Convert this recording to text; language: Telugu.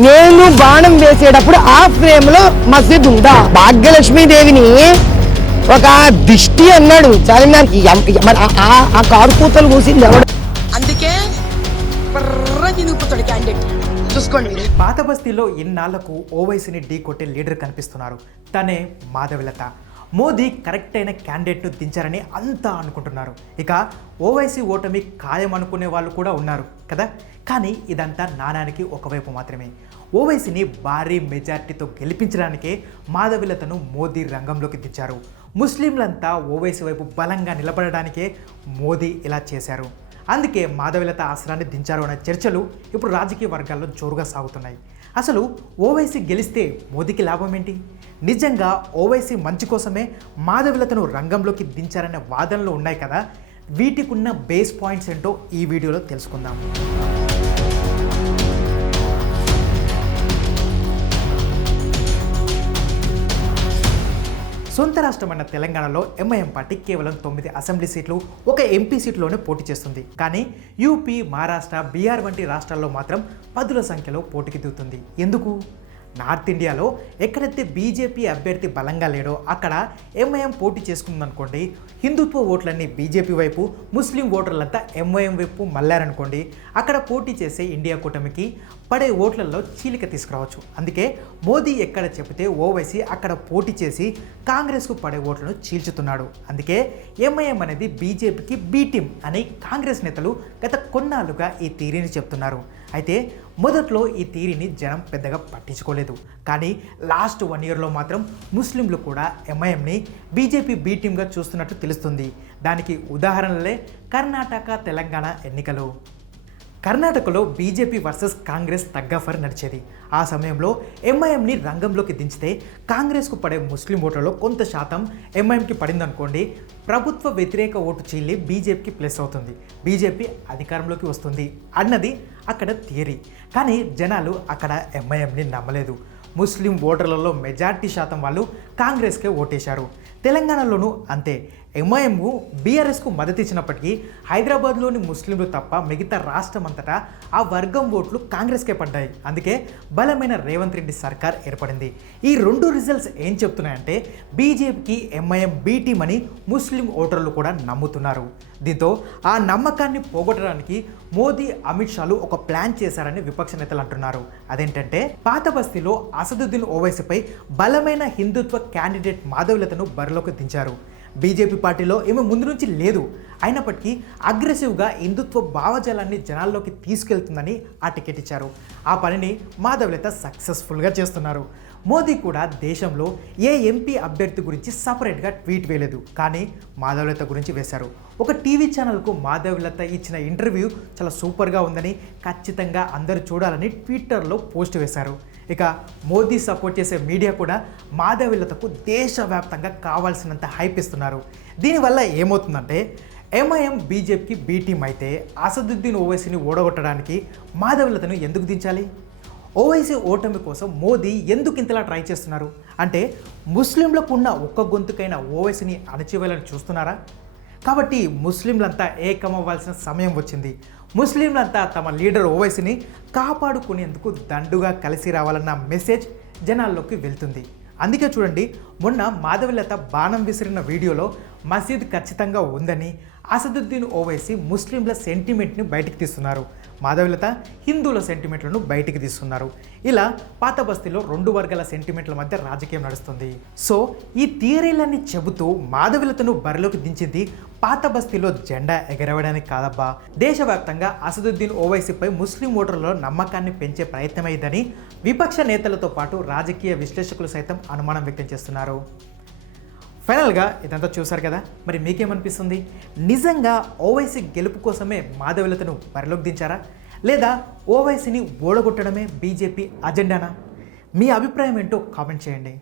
నేను బాణం వేసేటప్పుడు ఆ ఫ్రేమ్లో మసీద్ ఉందా? భాగ్యలక్ష్మీదేవిని ఒక దిష్టి అన్నాడు. చార్మినార్కి ఆ- కారు కూతలు కూసింది ఎవడు? అందుకే చూసుకోండి పాత బస్తీలో ఇన్నాళ్ళకు ఓవైసీని ఢీ కొట్టే లీడర్ కనిపిస్తున్నారు. తనే మాధవిలత. మోదీ కరెక్ట్ అయిన క్యాండిడేట్ను దించారని అంతా అనుకుంటున్నారు. ఇక ఓవైసీ ఓటమి ఖాయం అనుకునే వాళ్ళు కూడా ఉన్నారు కదా? కానీ ఇదంతా నాణానికి ఒకవైపు మాత్రమే. ఓవైసీని భారీ మెజార్టీతో గెలిపించడానికే మాధవిలతను మోదీ రంగంలోకి దించారు. ముస్లింలంతా ఓవైసీ వైపు బలంగా నిలబడడానికే మోదీ ఇలా చేశారు. అందుకే మాధవిలత ఆసరాన్ని దించారు అనే చర్చలు ఇప్పుడు రాజకీయ వర్గాల్లో జోరుగా సాగుతున్నాయి. అసలు ఓవైసీ గెలిస్తే మోదీకి లాభం ఏంటి? నిజంగా ఓవైసీ మంచి కోసమే మాధవిలతను రంగంలోకి దించారనే వాదనలు ఉన్నాయి కదా? వీటికున్న బేస్ పాయింట్స్ ఏంటో ఈ వీడియోలో తెలుసుకుందాం. సొంత రాష్ట్రమైన తెలంగాణలో ఎంఐఎం పార్టీ కేవలం తొమ్మిది అసెంబ్లీ సీట్లు ఒక ఎంపీ సీట్లోనే పోటీ చేస్తుంది. కానీ యూపీ మహారాష్ట్ర బీహార్ వంటి రాష్ట్రాల్లో మాత్రం పదుల సంఖ్యలో పోటీకి దిగుతుంది. ఎందుకు? నార్త్ ఇండియాలో ఎక్కడైతే బీజేపీ అభ్యర్థి బలంగా లేడో అక్కడ ఎంఐఎం పోటీ చేసుకుందనుకోండి హిందుత్వ ఓట్లన్నీ బీజేపీ వైపు ముస్లిం ఓటర్లంతా ఎంఐఎం వైపు మళ్ళారనుకోండి అక్కడ పోటీ చేసే ఇండియా కూటమికి పడే ఓట్లలో చీలిక తీసుకురావచ్చు. అందుకే మోదీ ఎక్కడ చెబితే ఓవైసీ అక్కడ పోటీ చేసి కాంగ్రెస్కు పడే ఓట్లను చీల్చుతున్నాడు. అందుకే ఎంఐఎం అనేది బీజేపీకి బీ టీం అని కాంగ్రెస్ నేతలు గత కొన్నాళ్ళుగా ఈ థీరీని చెప్తున్నారు. అయితే మొదట్లో ఈ థీరీని జనం పెద్దగా పట్టించుకోలేదు. కానీ లాస్ట్ వన్ ఇయర్లో మాత్రం ముస్లింలు కూడా ఎంఐఎంని బీజేపీ బీ టీమ్గా చూస్తున్నట్టు తెలుస్తుంది. దానికి ఉదాహరణలే కర్ణాటక తెలంగాణ ఎన్నికలు. కర్ణాటకలో బీజేపీ వర్సెస్ కాంగ్రెస్ తగ్గఫర్ నడిచేది. ఆ సమయంలో ఎంఐఎంని రంగంలోకి దించితే కాంగ్రెస్కు పడే ముస్లిం ఓట్లలో కొంత శాతం ఎంఐఎంకి పడిందనుకోండి ప్రభుత్వ వ్యతిరేక ఓటు చీలి బీజేపీకి ప్లస్ అవుతుంది. బీజేపీ అధికారంలోకి వస్తుంది అన్నది అక్కడ థియరీ. కానీ జనాలు అక్కడ ఎంఐఎంని నమ్మలేదు. ముస్లిం ఓటర్లలో మెజార్టీ శాతం వాళ్ళు కాంగ్రెస్కే ఓటేశారు. తెలంగాణలోనూ అంతే. ఎంఐఎంకు బీఆర్ఎస్కు మద్దతు ఇచ్చినప్పటికీ హైదరాబాద్లోని ముస్లింలు తప్ప మిగతా రాష్ట్రం అంతటా ఆ వర్గం ఓట్లు కాంగ్రెస్కే పడ్డాయి. అందుకే బలమైన రేవంత్ రెడ్డి సర్కార్ ఏర్పడింది. ఈ రెండు రిజల్ట్స్ ఏం చెప్తున్నాయంటే బీజేపీకి ఎంఐఎం బీటీం అని ముస్లిం ఓటర్లు కూడా నమ్ముతున్నారు. దీంతో ఆ నమ్మకాన్ని పోగొట్టడానికి మోదీ అమిత్ షాలు ఒక ప్లాన్ చేశారని విపక్ష నేతలు అంటున్నారు. అదేంటంటే పాత బస్తీలో అసదుద్దీన్ ఓవైసీపై బలమైన హిందుత్వ క్యాండిడేట్ మాధవులతను బరిలోకి దించారు. బీజేపీ పార్టీలో ఏమో ముందు నుంచి లేదు. అయినప్పటికీ అగ్రెసివ్గా హిందుత్వ భావజాలాన్ని జనాల్లోకి తీసుకెళ్తుందని ఆ టికెట్ ఇచ్చారు. ఆ పనిని మాధవలత సక్సెస్ఫుల్గా చేస్తున్నారు. మోదీ కూడా దేశంలో ఏ ఎంపీ అభ్యర్థి గురించి సపరేట్గా ట్వీట్ వేయలేదు. కానీ మాధవలత గురించి వేశారు. ఒక టీవీ ఛానల్కు మాధవలత ఇచ్చిన ఇంటర్వ్యూ చాలా సూపర్గా ఉందని ఖచ్చితంగా అందరూ చూడాలని ట్విట్టర్లో పోస్ట్ వేశారు. ఇక మోదీ సపోర్ట్ చేసే మీడియా కూడా మాధవీలతకు దేశవ్యాప్తంగా కావాల్సినంత హైప్ ఇస్తున్నారు. దీనివల్ల ఏమవుతుందంటే ఎంఐఎం బీజేపీకి బీటీం అయితే అసదుద్దీన్ ఓవైసీని ఓడగొట్టడానికి మాధవిలతను ఎందుకు దించాలి? ఓవైసీ ఓటమి కోసం మోదీ ఎందుకు ఇంతలా ట్రై చేస్తున్నారు? అంటే ముస్లింలకు ఉన్న ఒక్క గొంతుకైన ఓవైసీని అణచివేయాలని చూస్తున్నారా? కాబట్టి ముస్లింలంతా ఏకమవ్వాల్సిన సమయం వచ్చింది. ముస్లింలంతా తమ లీడర్ ఓవైసీని కాపాడుకునేందుకు దండుగా కలిసి రావాలన్న మెసేజ్ జనాల్లోకి వెళ్తుంది. అందుకే చూడండి మొన్న మాధవిలత బాణం విసిరిన వీడియోలో మసీద్ ఖచ్చితంగా ఉందని అసదుద్దీన్ ఓవైసీ ముస్లింల సెంటిమెంట్ని బయటికి తీస్తున్నారు. మాధవిలత హిందువుల సెంటిమెంట్లను బయటికి తీస్తున్నారు. ఇలా పాత బస్తీలో రెండు వర్గాల సెంటిమెంట్ల మధ్య రాజకీయం నడుస్తుంది. సో ఈ థియరీలన్నీ చెబుతూ మాధవిలతను బరిలోకి దించింది పాత బస్తీలో జెండా ఎగరవేయడానికి కాదబ్బా. దేశవ్యాప్తంగా అసదుద్దీన్ ఓవైసీపై ముస్లిం ఓటర్లలో నమ్మకాన్ని పెంచే ప్రయత్నమైందని విపక్ష నేతలతో పాటు రాజకీయ విశ్లేషకులు సైతం అనుమానం వ్యక్తం చేస్తున్నారు. ఫైనల్గా ఇదంతా చూశారు కదా. మరి మీకేమనిపిస్తుంది? నిజంగా ఓవైసీ గెలుపు కోసమే మాధవీలతను పరిలోకి దించారా? లేదా ఓవైసీని ఓడగొట్టడమే బీజేపీ అజెండానా? మీ అభిప్రాయం ఏంటో కామెంట్ చేయండి.